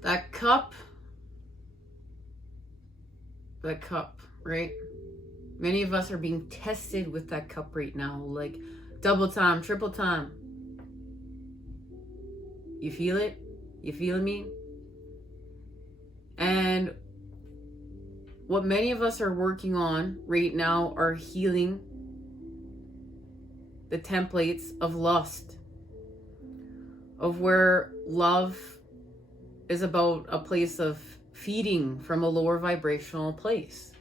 That cup, right? Many of us are being tested with that cup right now, like double time, triple time. You feel it? You feeling me? And what many of us are working on right now are healing the templates of lust, of where love is about a place of feeding from a lower vibrational place.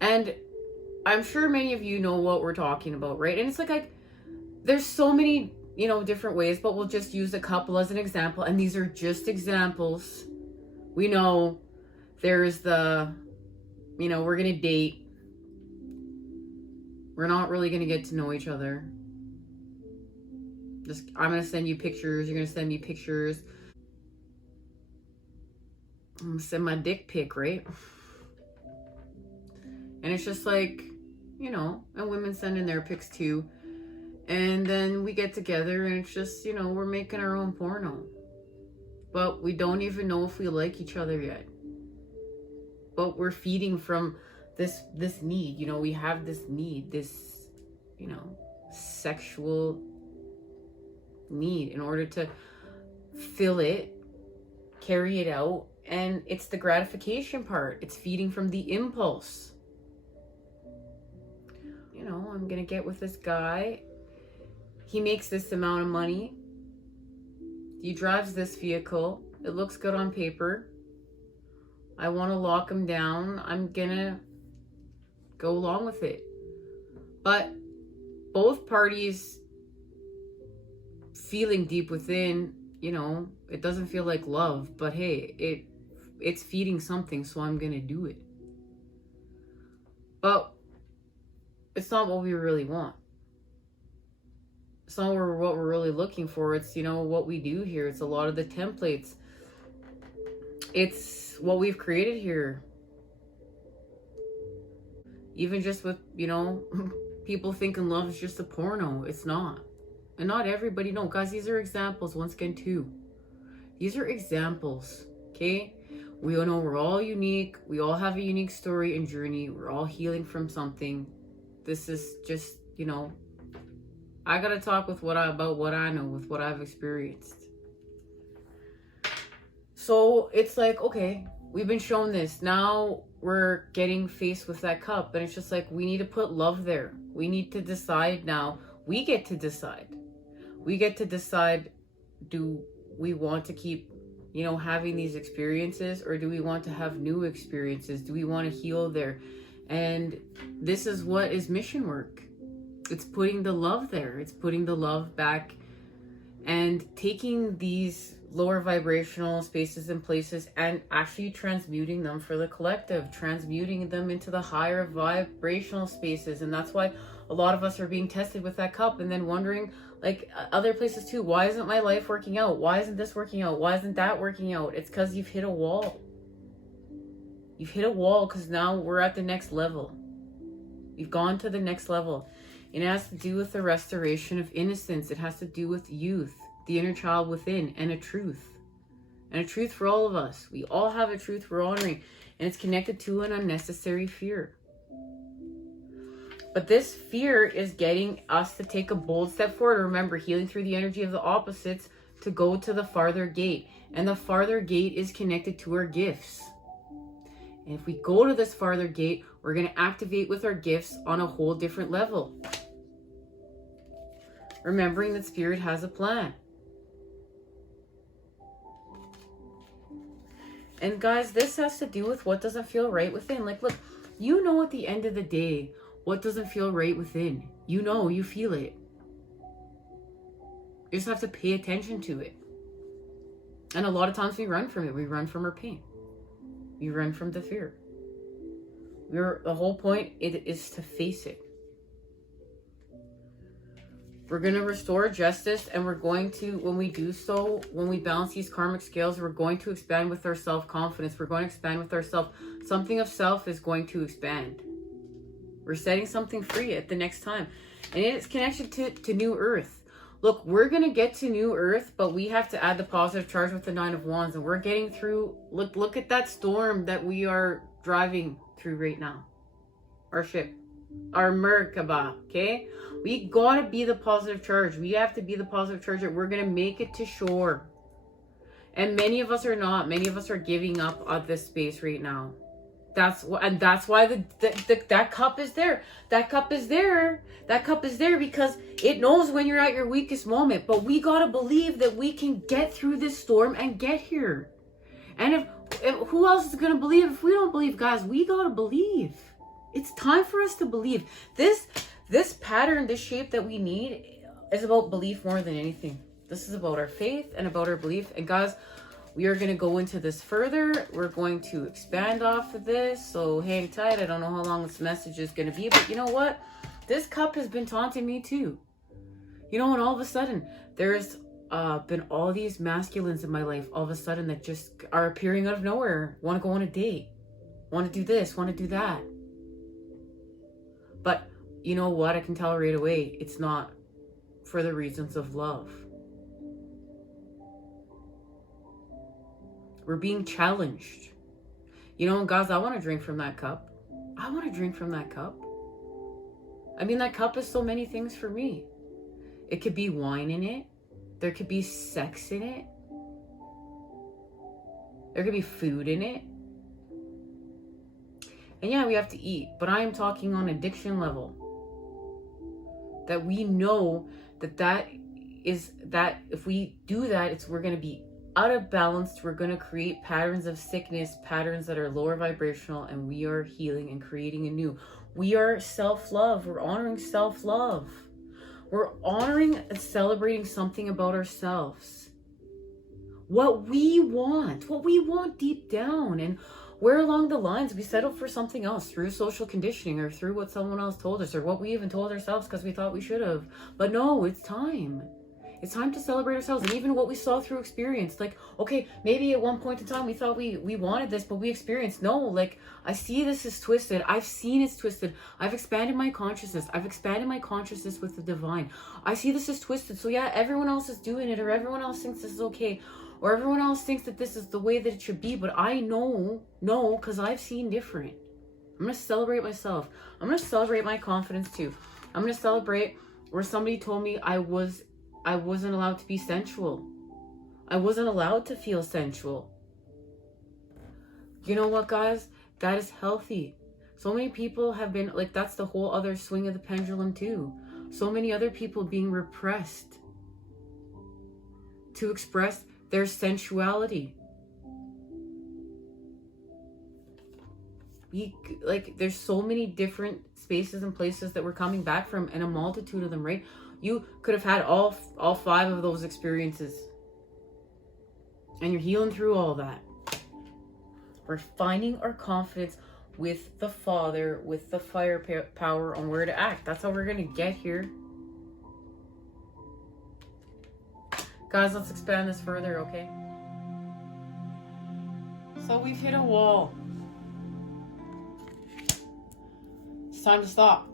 And I'm sure many of you know what we're talking about, right? And it's like there's so many, different ways, but we'll just use a couple as an example. And these are just examples. We know there's the, we're going to date. We're not really going to get to know each other. I'm going to send you pictures. You're going to send me pictures. I'm going to send my dick pic, right? And it's just like, and women send in their pics too. And then we get together and it's just, we're making our own porno. But we don't even know if we like each other yet. But we're feeding from this need. We have this need, this, sexual need in order to fill it, carry it out. And it's the gratification part. It's feeding from the impulse. I'm going to get with this guy. He makes this amount of money. He drives this vehicle. It looks good on paper. I want to lock him down. I'm going to go along with it. But both parties feeling deep within, it doesn't feel like love, but hey, it's feeding something, so I'm going to do it. But it's not what we really want. It's not what we're really looking for. It's, what we do here. It's a lot of the templates. It's what we've created here. Even just with, people thinking love is just a porno. It's not. And not everybody, no. Guys, these are examples, once again, too. These are examples, okay? We all know we're all unique. We all have a unique story and journey. We're all healing from something. This is just, I gotta talk about what I know, with what I've experienced. So it's like, okay, we've been shown this. Now we're getting faced with that cup. And it's just like, we need to put love there. We need to decide now. We get to decide. We get to decide, do we want to keep, having these experiences, or do we want to have new experiences? Do we want to heal there? And this is what is mission work. It's putting the love there. It's putting the love back and taking these lower vibrational spaces and places and actually transmuting them for the collective, transmuting them into the higher vibrational spaces. And that's why a lot of us are being tested with that cup and then wondering, like other places too, why isn't my life working out? Why isn't this working out? Why isn't that working out? It's because you've hit a wall. You've hit a wall because now we're at the next level. You've gone to the next level. It has to do with the restoration of innocence. It has to do with youth, the inner child within, and a truth. And a truth for all of us. We all have a truth we're honoring. And it's connected to an unnecessary fear. But this fear is getting us to take a bold step forward. Remember, healing through the energy of the opposites to go to the farther gate. And the farther gate is connected to our gifts. And if we go to this farther gate, we're going to activate with our gifts on a whole different level. Remembering that Spirit has a plan. And guys, this has to do with what doesn't feel right within. Like, look, at the end of the day, what doesn't feel right within. You feel it. You just have to pay attention to it. And a lot of times we run from it. We run from our pain. We run from the fear. The whole point is to face it. We're going to restore justice, and we're going to, when we do so, when we balance these karmic scales, we're going to expand with our self-confidence. We're going to expand with ourself. Something of self is going to expand. We're setting something free at the next time. And it's connected to New Earth. Look, we're going to get to New Earth, but we have to add the positive charge with the Nine of Wands. And we're getting through, look at that storm that we are driving through right now. Our ship. Our Merkaba, okay? We got to be the positive charge. We have to be the positive charge that we're going to make it to shore. And many of us are not. Many of us are giving up on this space right now. That's why that cup is there. That cup is there. That cup is there because it knows when you're at your weakest moment. But we gotta believe that we can get through this storm and get here. And if who else is gonna believe if we don't believe, guys? We gotta believe. It's time for us to believe. This pattern, this shape that we need is about belief more than anything. This is about our faith and about our belief. And guys, we are going to go into this further. We're going to expand off of this. So hang tight. I don't know how long this message is going to be. But you know what? This cup has been taunting me too. You know, and all of a sudden, there's been all these masculines in my life. All of a sudden that just are appearing out of nowhere. Want to go on a date. Want to do this. Want to do that. But you know what? I can tell right away. It's not for the reasons of love. We're being challenged. You know, guys, I want to drink from that cup. I want to drink from that cup. I mean, that cup is so many things for me. It could be wine in it. There could be sex in it. There could be food in it. And yeah, we have to eat. But I am talking on addiction level. That we know that if we do that, we're going to be out of balance. We're going to create patterns of sickness, patterns that are lower vibrational, and we are healing and creating anew. We are self-love. We're honoring self-love. We're honoring and celebrating something about ourselves. What we want deep down. And where along the lines we settle for something else through social conditioning or through what someone else told us or what we even told ourselves because we thought we should have. But no, it's time. It's time to celebrate ourselves. And even what we saw through experience. Like, okay, maybe at one point in time we thought we wanted this, but we experienced. No, like, I see this is twisted. I've seen it's twisted. I've expanded my consciousness. I've expanded my consciousness with the divine. I see this is twisted. So yeah, everyone else is doing it, or everyone else thinks this is okay, or everyone else thinks that this is the way that it should be. But I know, because I've seen different. I'm going to celebrate myself. I'm going to celebrate my confidence too. I'm going to celebrate where somebody told me I wasn't allowed to be sensual. I wasn't allowed to feel sensual. You know what, guys? That is healthy. So many people have been, like, that's the whole other swing of the pendulum too. So many other people being repressed to express their sensuality. There's so many different spaces and places that we're coming back from, and a multitude of them, right? You could have had all 5 of those experiences. And you're healing through all that. We're finding our confidence with the Father, with the fire power on where to act. That's how we're going to get here. Guys, let's expand this further, okay? So we've hit a wall. It's time to stop.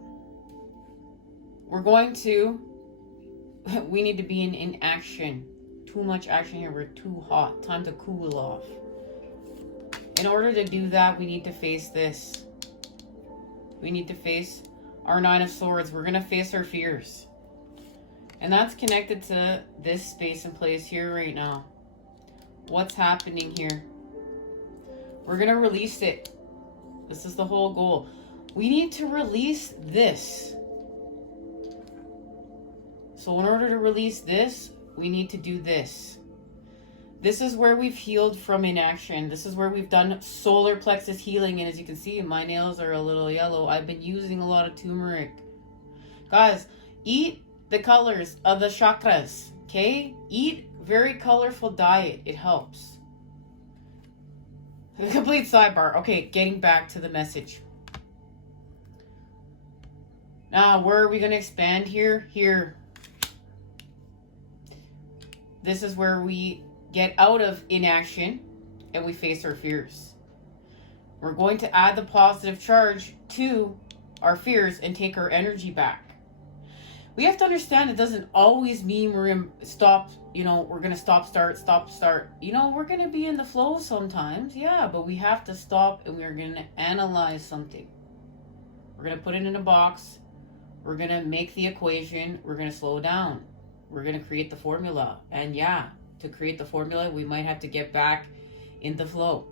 We need to be in action. Too much action here. We're too hot. Time to cool off. In order to do that, we need to face this. We need to face our 9 of Swords. We're going to face our fears. And that's connected to this space and place here right now. What's happening here? We're going to release it. This is the whole goal. We need to release this. So in order to release this, we need to do this. This is where we've healed from inaction. This is where we've done solar plexus healing. And as you can see, my nails are a little yellow. I've been using a lot of turmeric. Guys, eat the colors of the chakras, okay? Eat very colorful diet. It helps. A complete sidebar. Okay, getting back to the message. Now, where are we going to expand here? Here. This is where we get out of inaction and we face our fears. We're going to add the positive charge to our fears and take our energy back. We have to understand it doesn't always mean we're in stop, you know, we're going to stop, start. You know, we're going to be in the flow sometimes. Yeah, but we have to stop and we're going to analyze something. We're going to put it in a box. We're going to make the equation. We're going to slow down. We're going to create the formula. And yeah, to create the formula, we might have to get back in the flow.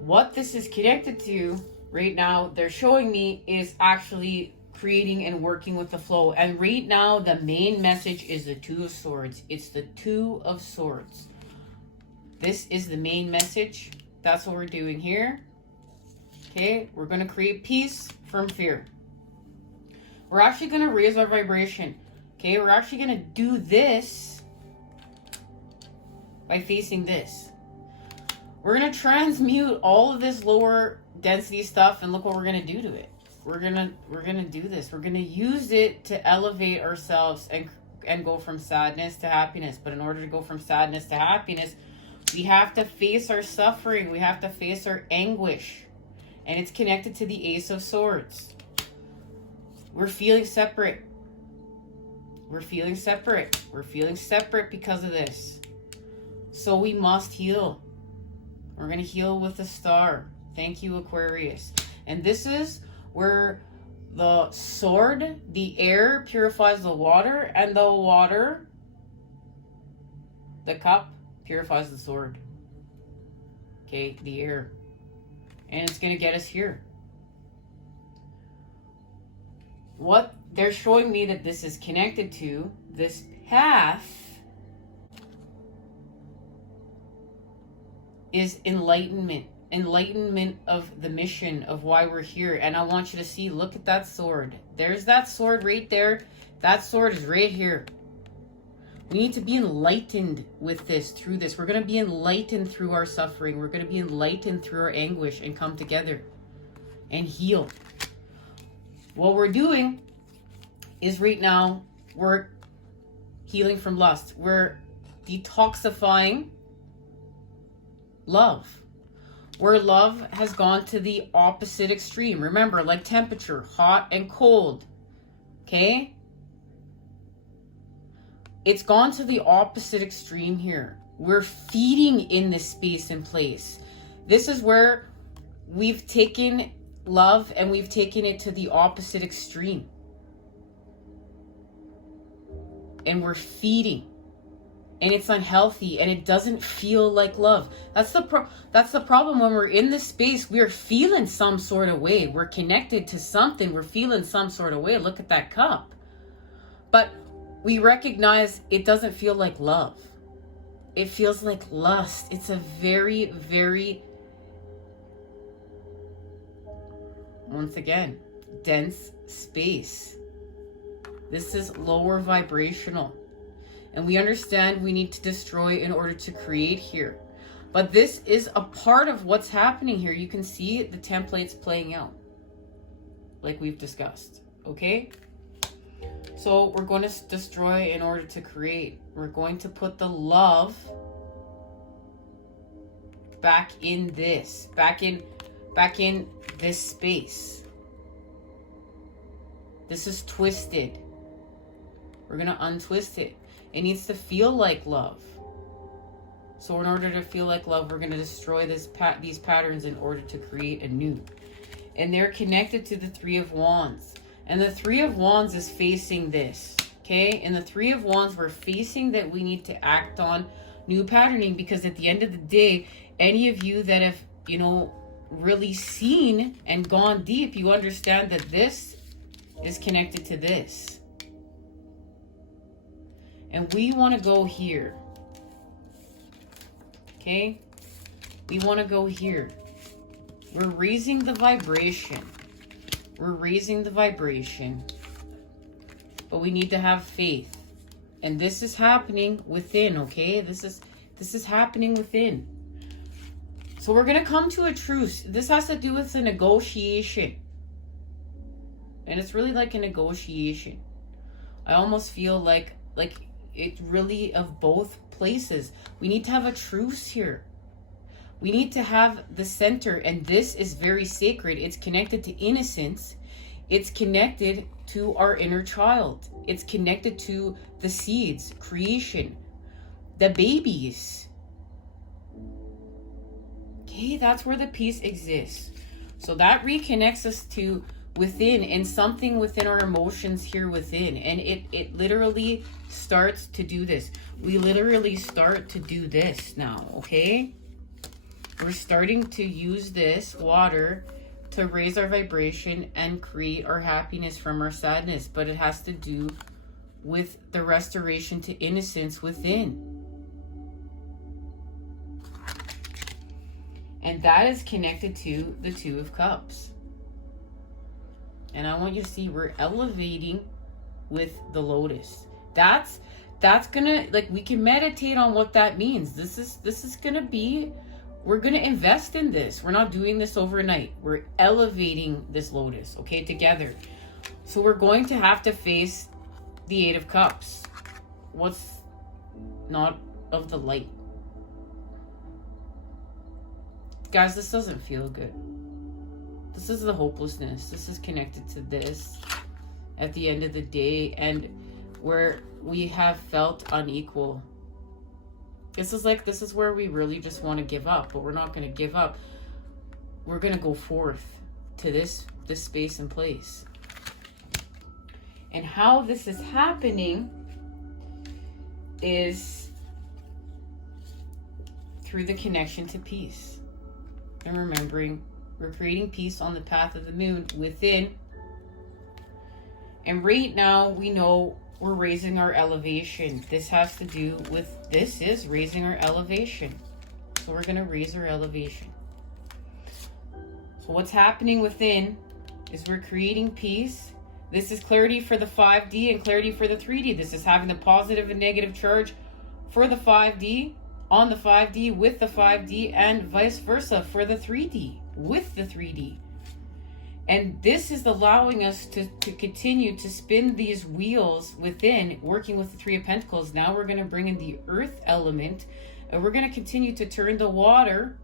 What this is connected to right now, they're showing me, is actually creating and working with the flow. And right now, the main message is the Two of Swords. It's the Two of Swords. This is the main message. That's what we're doing here. Okay, we're going to create peace from fear. We're actually going to raise our vibration. Okay, we're actually going to do this by facing this. We're going to transmute all of this lower density stuff, and look what we're going to do to it. We're gonna do this. We're gonna use it to elevate ourselves and go from sadness to happiness. But in order to go from sadness to happiness, we have to face our suffering. We have to face our anguish. And it's connected to the Ace of Swords. We're feeling separate. We're feeling separate. We're feeling separate because of this. So we must heal. We're gonna heal with the Star. Thank you, Aquarius. And this is where the sword, the air, purifies the water, and the water, the cup, purifies the sword. Okay, the air. And it's going to get us here. What they're showing me that this is connected to, this path, is enlightenment. Enlightenment of the mission of why we're here. And I want you to see, look at that sword. There's that sword right there. That sword is right here. We need to be enlightened with this, through this. We're going to be enlightened through our suffering. We're going to be enlightened through our anguish and come together and heal. What we're doing is right now, we're healing from lust. We're detoxifying love. Where love has gone to the opposite extreme. Remember, like temperature, hot and cold. Okay? It's gone to the opposite extreme here. We're feeding in this space and place. This is where we've taken love and we've taken it to the opposite extreme. And we're feeding. And it's unhealthy, and it doesn't feel like love. That's the problem. When we're in this space, we're feeling some sort of way. We're connected to something. We're feeling some sort of way. Look at that cup. But we recognize it doesn't feel like love. It feels like lust. It's a very, very, once again, dense space. This is lower vibrational. And we understand we need to destroy in order to create here. But this is a part of what's happening here. You can see the templates playing out, like we've discussed. Okay? So we're going to destroy in order to create. We're going to put the love back in this. Back in this space. This is twisted. We're going to untwist it. It needs to feel like love. So in order to feel like love, we're going to destroy these patterns in order to create a new. And they're connected to the Three of Wands. And the Three of Wands is facing this. Okay? And the Three of Wands, we're facing that we need to act on new patterning. Because at the end of the day, any of you that have, really seen and gone deep, you understand that this is connected to this. And we want to go here. Okay? We want to go here. We're raising the vibration. We're raising the vibration. But we need to have faith. And this is happening within, okay? This is happening within. So we're going to come to a truce. This has to do with a negotiation. And it's really like a negotiation. I almost feel like it really of both places. We need to have a truce here. We need to have the center, and this is very sacred. It's connected to innocence. It's connected to our inner child. It's connected to the seeds, creation, the babies. Okay, that's where the peace exists. So that reconnects us to within, and something within our emotions here within. And it literally starts to do this. We literally start to do this now, okay? We're starting to use this water to raise our vibration and create our happiness from our sadness. But it has to do with the restoration to innocence within. And that is connected to the Two of Cups. And I want you to see we're elevating with the Lotus. That's gonna, like, we can meditate on what that means. This is gonna be, we're gonna invest in this. We're not doing this overnight. We're elevating this Lotus, okay, together. So we're going to have to face the Eight of Cups. What's not of the light? Guys, this doesn't feel good. This is the hopelessness. This is connected to this at the end of the day, and where we have felt unequal. This is where we really just want to give up, but we're not going to give up. We're going to go forth to this space and place. And how this is happening is through the connection to peace. And remembering we're creating peace on the path of the moon within. And right now we know we're raising our elevation. This has to do with, this is raising our elevation. So we're going to raise our elevation. So what's happening within is we're creating peace. This is clarity for the 5D and clarity for the 3D. This is having the positive and negative charge for the 5D, on the 5D, with the 5D, and vice versa for the 3D, with the 3D. And this is allowing us to continue to spin these wheels within, working with the Three of Pentacles. Now we're going to bring in the earth element, and we're going to continue to turn the water,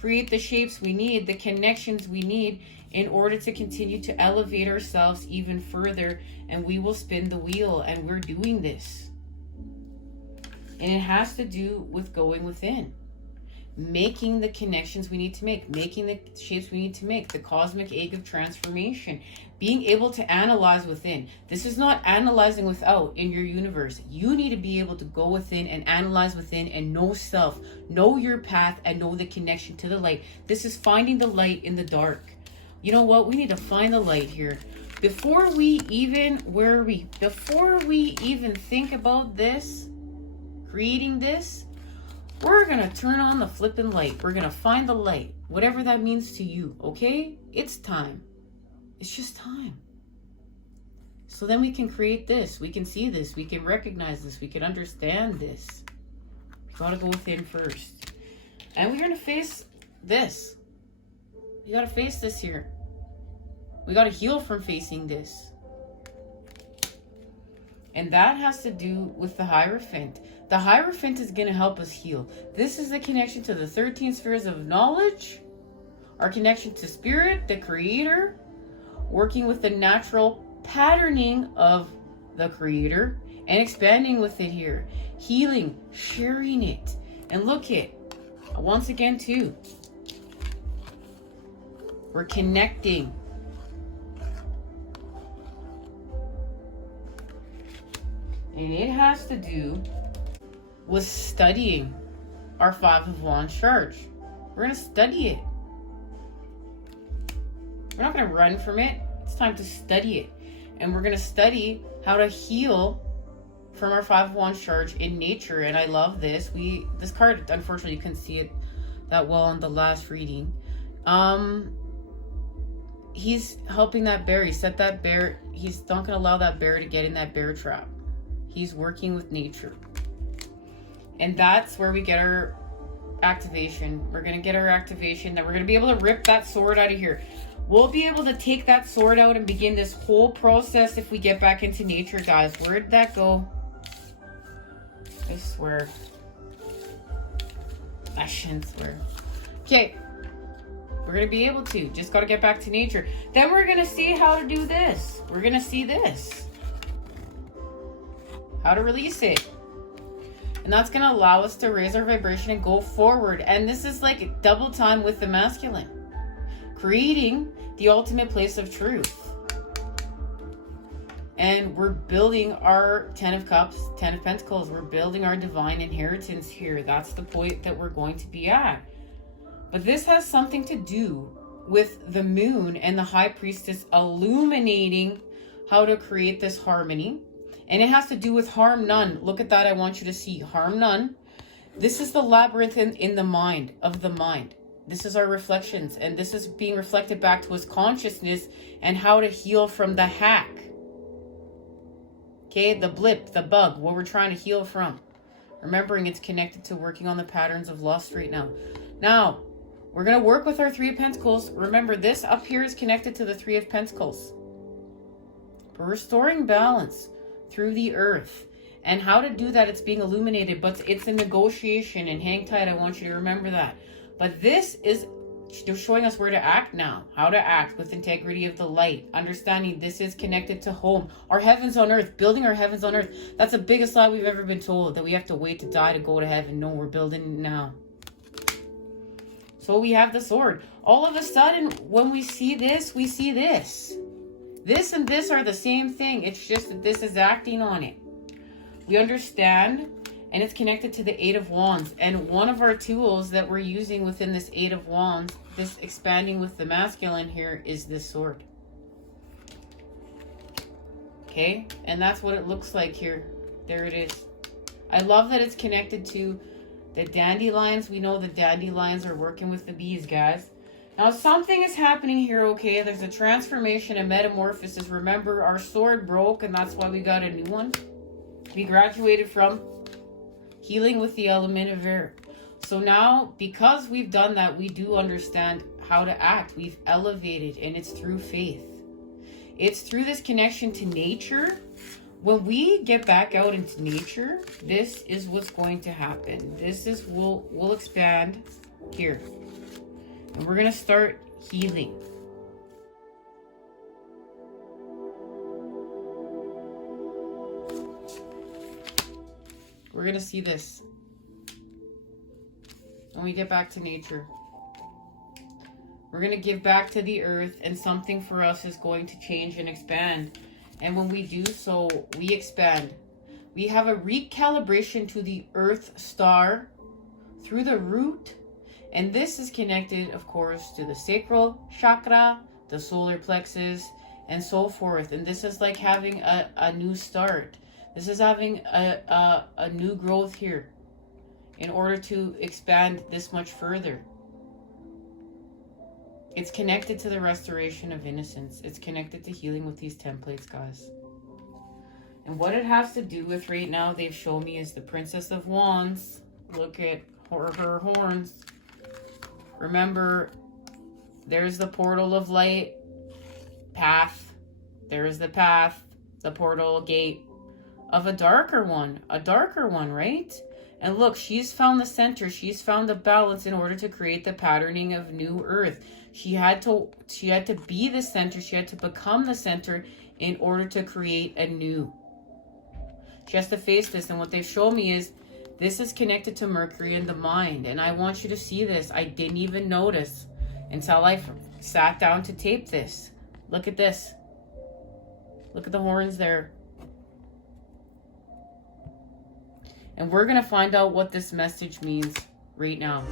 create the shapes we need, the connections we need, in order to continue to elevate ourselves even further. And we will spin the wheel, and we're doing this. And it has to do with going within, making the connections we need to make, making the shapes we need to make, the cosmic egg of transformation, being able to analyze within. This is not analyzing without in your universe. You need to be able to go within and analyze within and know self, know your path, and know the connection to the light. This is finding the light in the dark. You know what? We need to find the light here. Before we even think about this, creating this, we're going to turn on the flipping light. We're going to find the light, whatever that means to you, okay? It's time. It's just time. So then we can create this. We can see this. We can recognize this. We can understand this. We got to go within first. And we're going to face this. You got to face this here. We got to heal from facing this. And that has to do with the Hierophant. The Hierophant is going to help us heal. This is the connection to the 13 spheres of knowledge, our connection to spirit, the creator, working with the natural patterning of the creator, and expanding with it here. Healing, sharing it. And look it, once again too, we're connecting. And it has to do with studying our Five of Wands charge. We're going to study it. We're not going to run from it. It's time to study it. And we're going to study how to heal from our Five of Wands charge in nature. And I love this. This card, unfortunately, you couldn't see it that well in the last reading. He's helping that bear. He set that bear. He's not going to allow that bear to get in that bear trap. He's working with nature. And that's where we get our activation. We're going to get our activation that we're going to be able to rip that sword out of here. We'll be able to take that sword out and begin this whole process if we get back into nature, guys. Where'd that go? I swear. I shouldn't swear. Okay. We're going to be able to. Just got to get back to nature. Then we're going to see how to do this. We're going to see this. How to release it. And that's going to allow us to raise our vibration and go forward. And this is like double time with the masculine. Creating the ultimate place of truth. And we're building our 10 of Cups, 10 of Pentacles. We're building our divine inheritance here. That's the point that we're going to be at. But this has something to do with the moon and the high priestess illuminating how to create this harmony. And it has to do with harm none. Look at that. I want you to see harm none. This is the labyrinth in the mind, of the mind. This is our reflections. And this is being reflected back to his consciousness and how to heal from the hack. Okay, the blip, the bug, what we're trying to heal from. Remembering it's connected to working on the patterns of lust right now. Now, we're going to work with our 3 of Pentacles. Remember, this up here is connected to the 3 of Pentacles. We're restoring balance through the earth. And how to do that, it's being illuminated, but it's a negotiation. And hang tight, I want you to remember that. But this is showing us where to act now. How to act with integrity of the light. Understanding this is connected to home. Our heavens on earth. Building our heavens on earth. That's the biggest lie we've ever been told. That we have to wait to die to go to heaven. No, we're building now. So we have the sword. All of a sudden, when we see this, we see this. This and this are the same thing. It's just that this is acting on it. We understand, and it's connected to the 8 of Wands. And one of our tools that we're using within this 8 of Wands, this expanding with the masculine here, is this sword. Okay? And that's what it looks like here. There it is. I love that it's connected to the dandelions. We know the dandelions are working with the bees, guys. Now, something is happening here, okay? There's a transformation, a metamorphosis. Remember, our sword broke, and that's why we got a new one. We graduated from healing with the element of air. So now, because we've done that, we do understand how to act. We've elevated, and it's through faith. It's through this connection to nature. When we get back out into nature, this is what's going to happen. This is, we'll expand here. And we're going to start healing. We're going to see this when we get back to nature. We're going to give back to the earth, and something for us is going to change and expand. And when we do so, we expand. We have a recalibration to the earth star through the root. And this is connected, of course, to the sacral chakra, the solar plexus, and so forth. And this is like having a new start. This is having a new growth here in order to expand this much further. It's connected to the restoration of innocence. It's connected to healing with these templates, guys. And what it has to do with right now, they've shown me, is the Princess of Wands. Look at her horns. Remember, there's the portal of light, path. There's the path, the portal gate of a darker one, right? And look, she's found the center. She's found the balance in order to create the patterning of new earth. She had to be the center. She had to become the center in order to create a new. She has to face this. And what they've shown me is this is connected to Mercury in the mind. And I want you to see this. I didn't even notice until I sat down to tape this. Look at this. Look at the horns there. And we're going to find out what this message means right now.